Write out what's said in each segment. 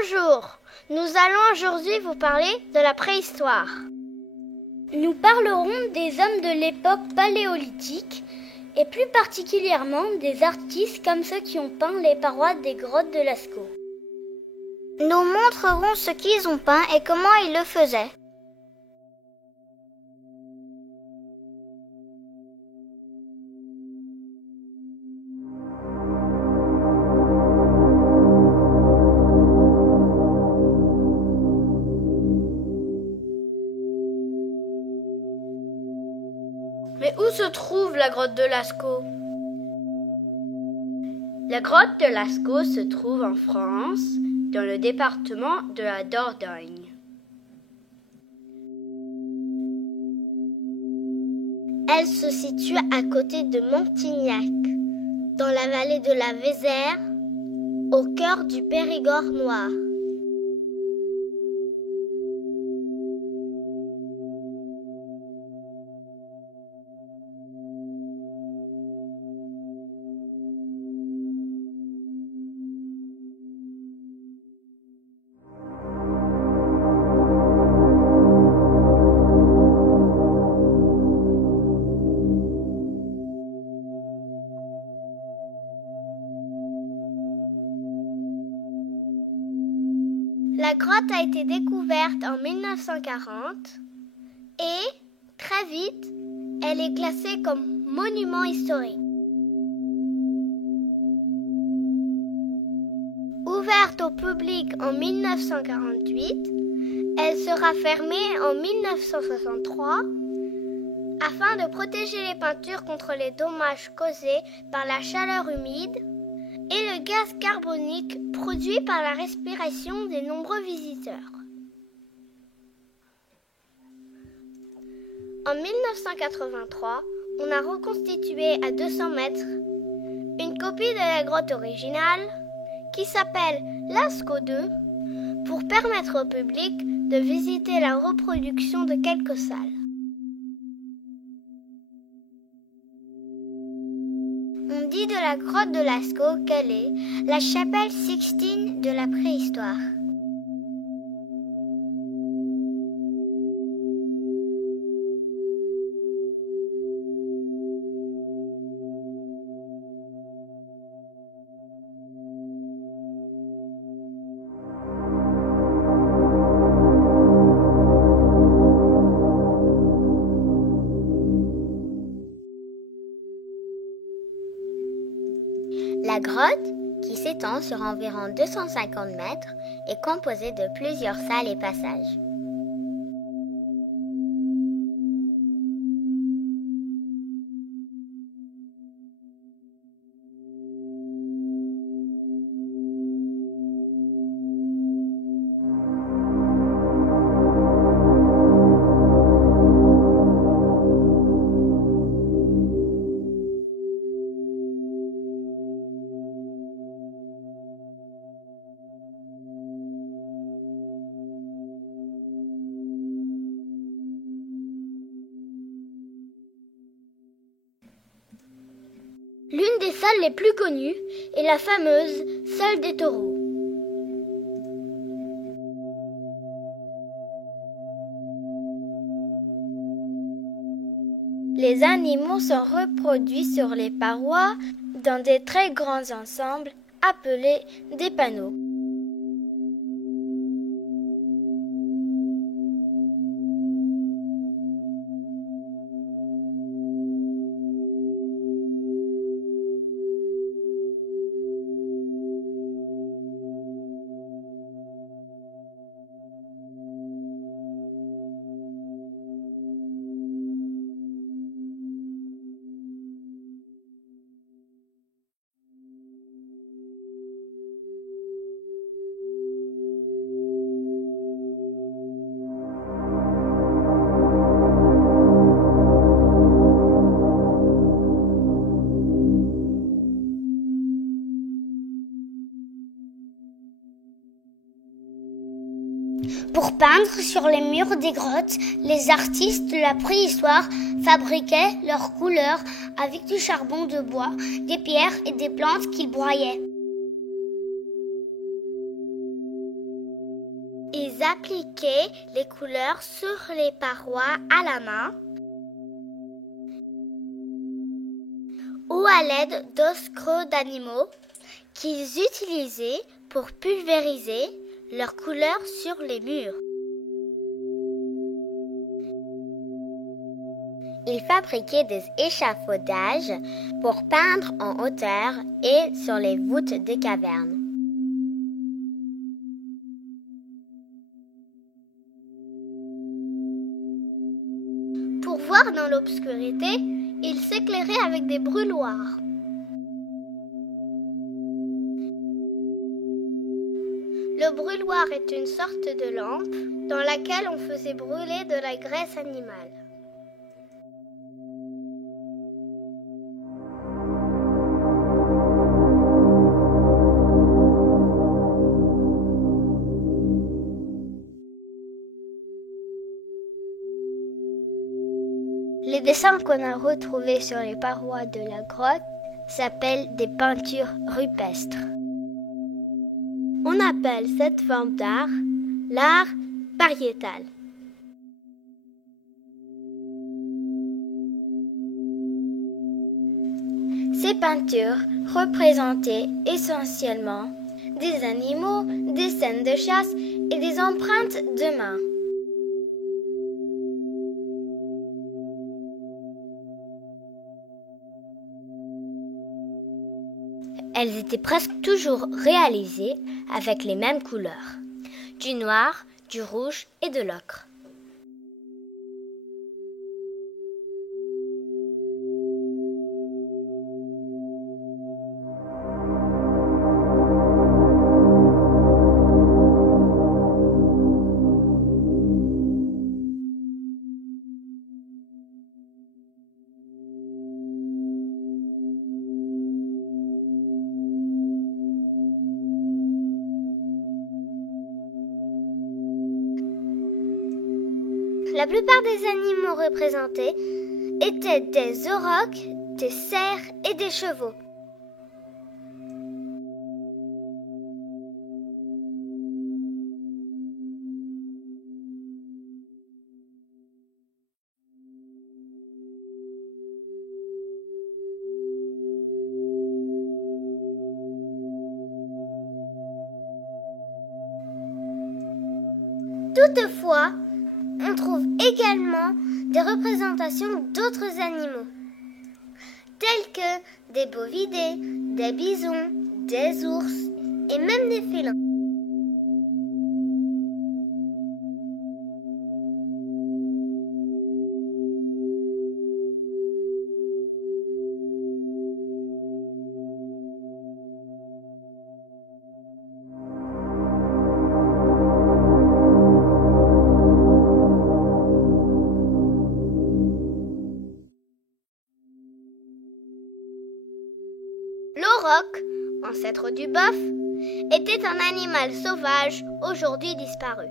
Bonjour, nous allons aujourd'hui vous parler de la préhistoire. Nous parlerons des hommes de l'époque paléolithique et plus particulièrement des artistes comme ceux qui ont peint les parois des grottes de Lascaux. Nous montrerons ce qu'ils ont peint et comment ils le faisaient. Mais où se trouve la grotte de Lascaux ? La grotte de Lascaux se trouve en France, dans le département de la Dordogne. Elle se situe à côté de Montignac, dans la vallée de la Vézère, au cœur du Périgord noir. La grotte a été découverte en 1940 et, très vite, elle est classée comme monument historique. Ouverte au public en 1948, elle sera fermée en 1963 afin de protéger les peintures contre les dommages causés par la chaleur humide et le gaz carbonique produit par la respiration des nombreux visiteurs. En 1983, on a reconstitué à 200 mètres une copie de la grotte originale qui s'appelle Lascaux II pour permettre au public de visiter la reproduction de quelques salles. On dit de la grotte de Lascaux qu'elle est la chapelle Sixtine de la préhistoire. La grotte, qui s'étend sur environ 250 mètres, est composée de plusieurs salles et passages. L'une des salles les plus connues est la fameuse salle des taureaux. Les animaux sont reproduits sur les parois dans des très grands ensembles appelés des panneaux. Pour peindre sur les murs des grottes, les artistes de la préhistoire fabriquaient leurs couleurs avec du charbon de bois, des pierres et des plantes qu'ils broyaient. appliquaient les couleurs sur les parois à la main ou à l'aide d'os creux d'animaux qu'ils utilisaient pour pulvériser leurs couleurs sur les murs. Ils fabriquaient des échafaudages pour peindre en hauteur et sur les voûtes des cavernes. Pour voir dans l'obscurité, ils s'éclairaient avec des brûloirs. Le brûloir est une sorte de lampe dans laquelle on faisait brûler de la graisse animale. Les dessins qu'on a retrouvés sur les parois de la grotte s'appellent des peintures rupestres. On appelle cette forme d'art l'art pariétal. Ces peintures représentaient essentiellement des animaux, des scènes de chasse et des empreintes de mains. Elles étaient presque toujours réalisées avec les mêmes couleurs, du noir, du rouge et de l'ocre. La plupart des animaux représentés étaient des aurochs, des cerfs et des chevaux. Toutefois, on trouve également des représentations d'autres animaux, tels que des bovidés, des bisons, des ours et même des félins. L'auroch, ancêtre du bœuf, était un animal sauvage aujourd'hui disparu.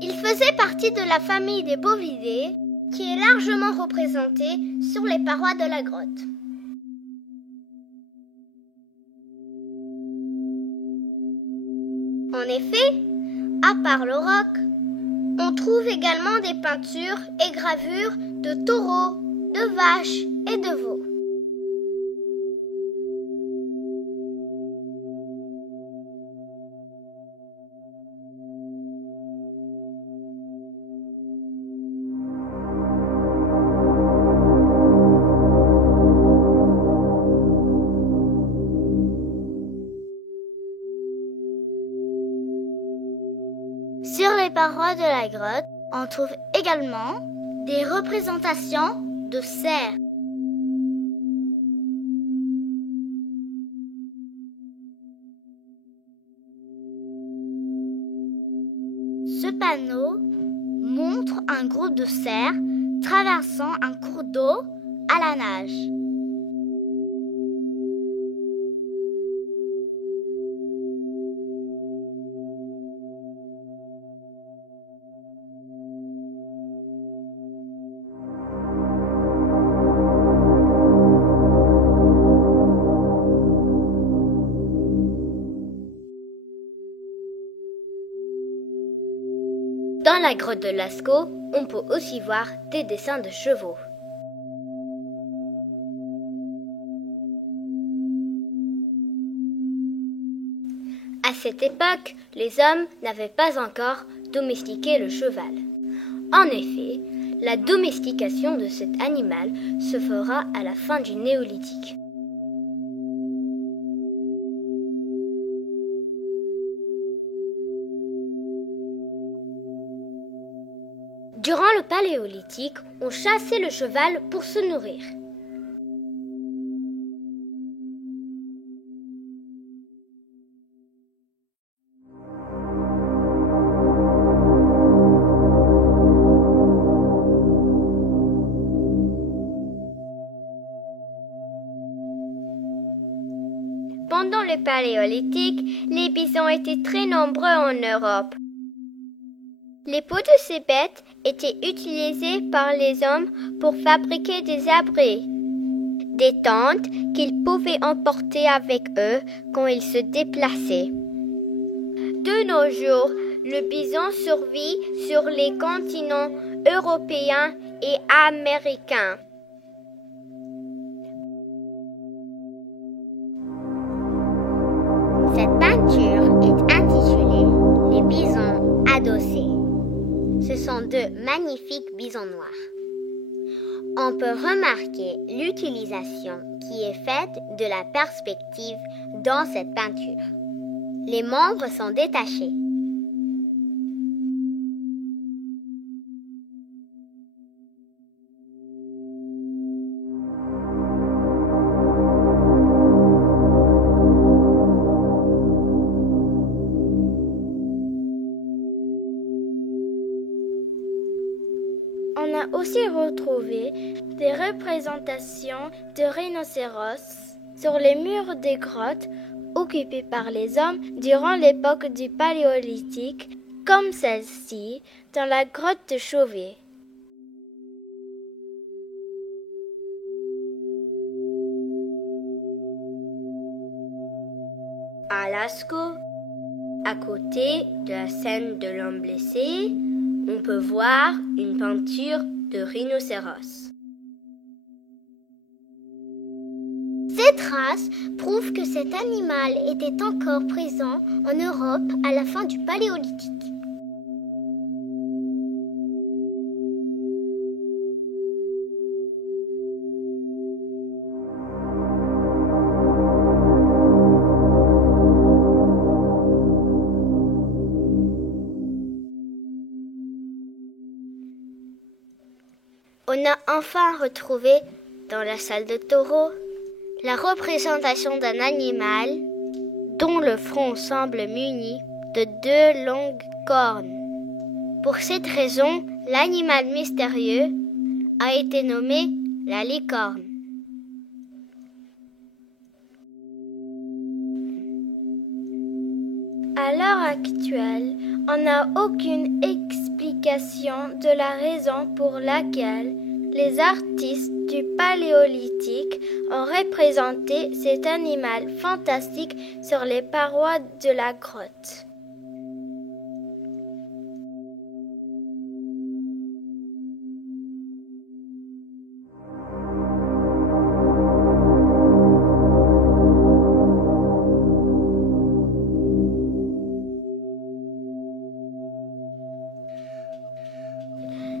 Il faisait partie de la famille des bovidés qui est largement représentée sur les parois de la grotte. En effet, à part l'auroch, on trouve également des peintures et gravures de taureaux, de vaches et de veaux. Sur les parois de la grotte, on trouve également des représentations de cerfs. Ce panneau montre un groupe de cerfs traversant un cours d'eau à la nage. Dans la grotte de Lascaux, on peut aussi voir des dessins de chevaux. À cette époque, les hommes n'avaient pas encore domestiqué le cheval. En effet, la domestication de cet animal se fera à la fin du Néolithique. Durant le Paléolithique, on chassait le cheval pour se nourrir. Pendant le Paléolithique, les bisons étaient très nombreux en Europe. Les peaux de ces bêtes étaient utilisées par les hommes pour fabriquer des abris, des tentes qu'ils pouvaient emporter avec eux quand ils se déplaçaient. De nos jours, le bison survit sur les continents européens et américains. Cette peinture est intitulée « Les bisons adossés ». Ce sont deux magnifiques bisons noirs. On peut remarquer l'utilisation qui est faite de la perspective dans cette peinture. Les membres sont détachés. On a aussi retrouvé des représentations de rhinocéros sur les murs des grottes occupées par les hommes durant l'époque du Paléolithique, comme celle-ci dans la grotte de Chauvet. À Lascaux, à côté de la scène de l'homme blessé, on peut voir une peinture de rhinocéros. Ces traces prouvent que cet animal était encore présent en Europe à la fin du Paléolithique. On a enfin retrouvé dans la salle de taureau la représentation d'un animal dont le front semble muni de deux longues cornes. Pour cette raison, l'animal mystérieux a été nommé la licorne. À l'heure actuelle, on n'a aucune explication de la raison pour laquelle les artistes du Paléolithique ont représenté cet animal fantastique sur les parois de la grotte.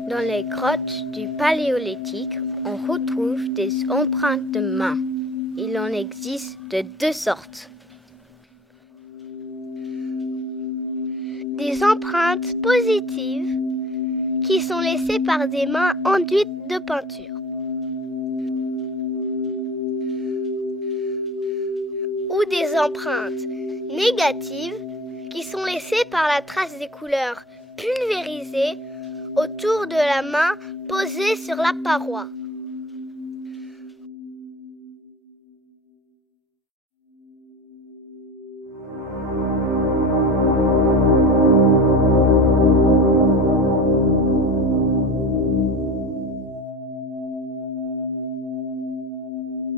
Dans les grottes du Paléolithique, on retrouve des empreintes de mains. Il en existe de deux sortes. Des empreintes positives qui sont laissées par des mains enduites de peinture. Ou des empreintes négatives qui sont laissées par la trace des couleurs pulvérisées autour de la main posée sur la paroi.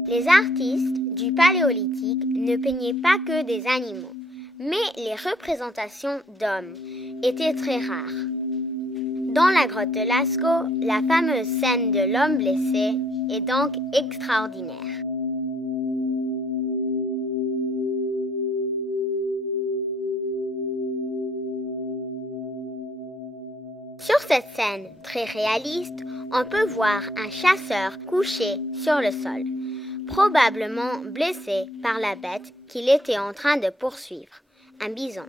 Les artistes du Paléolithique ne peignaient pas que des animaux, mais les représentations d'hommes étaient très rares. Dans la grotte de Lascaux, la fameuse scène de l'homme blessé est donc extraordinaire. Sur cette scène très réaliste, on peut voir un chasseur couché sur le sol, probablement blessé par la bête qu'il était en train de poursuivre, un bison.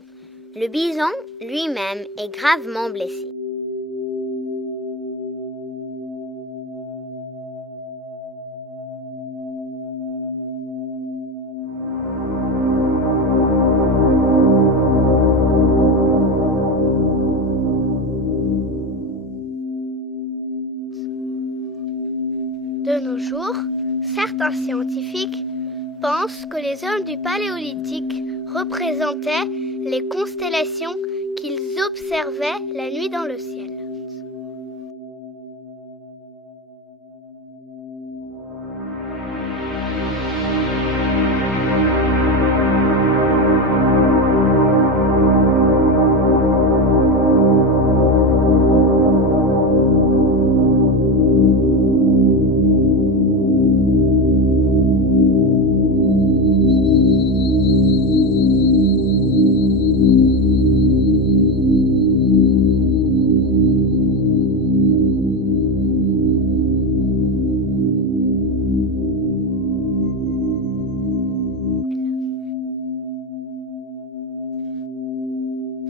Le bison lui-même est gravement blessé. De nos jours, certains scientifiques pensent que les hommes du Paléolithique représentaient les constellations qu'ils observaient la nuit dans le ciel.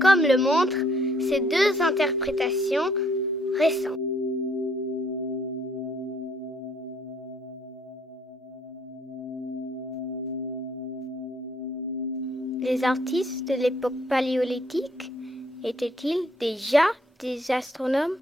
Comme le montrent ces deux interprétations récentes. Les artistes de l'époque paléolithique étaient-ils déjà des astronomes ?